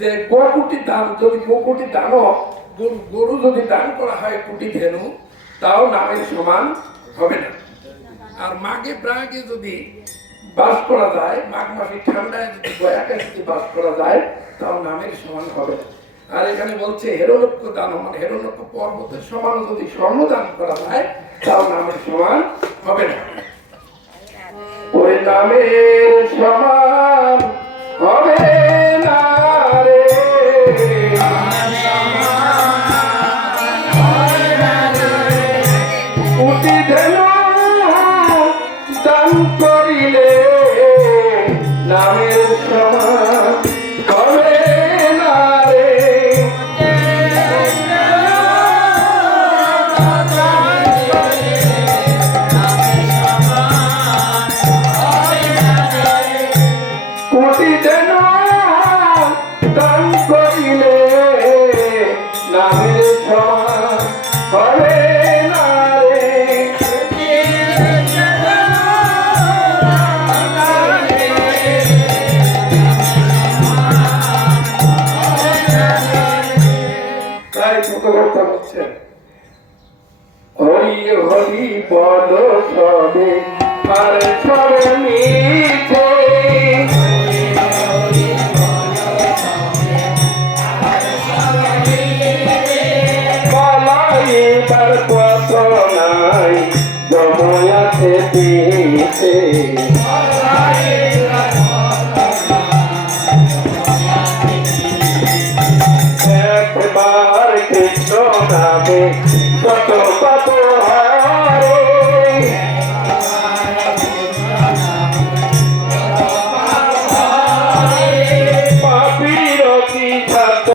যে কোটি দান যদি কোটি দান গরু যদি দান করা হয় কোটি ধেনু তাও নামের সমান হবে না। আর মাঘে প্রাগে যদি বাস করা যায়, মাঘ মাসে ঠান্ডায় যদি গয়াকে যদি বাস করা যায় তাও নামের সমান হবে না। আর এখানে বলছে হেরলক্ষ দান মানে হেরলক্ষ পর্বতের সমান যদি স্বর্ণ দান করা যায় তাও নামের সমান হবে না। ওই নামের সমান হবে না রে, কোটি ধেনু দান করিলে নামের সমান হবে না রে। কোটি ধেনু দান করিলে নামের সমান হবে না রে। তাই ছোটকর্তা বলছেন হরি হরি বল সবে আর সবে মিছে, তার কত নাই জময়াতে পিছে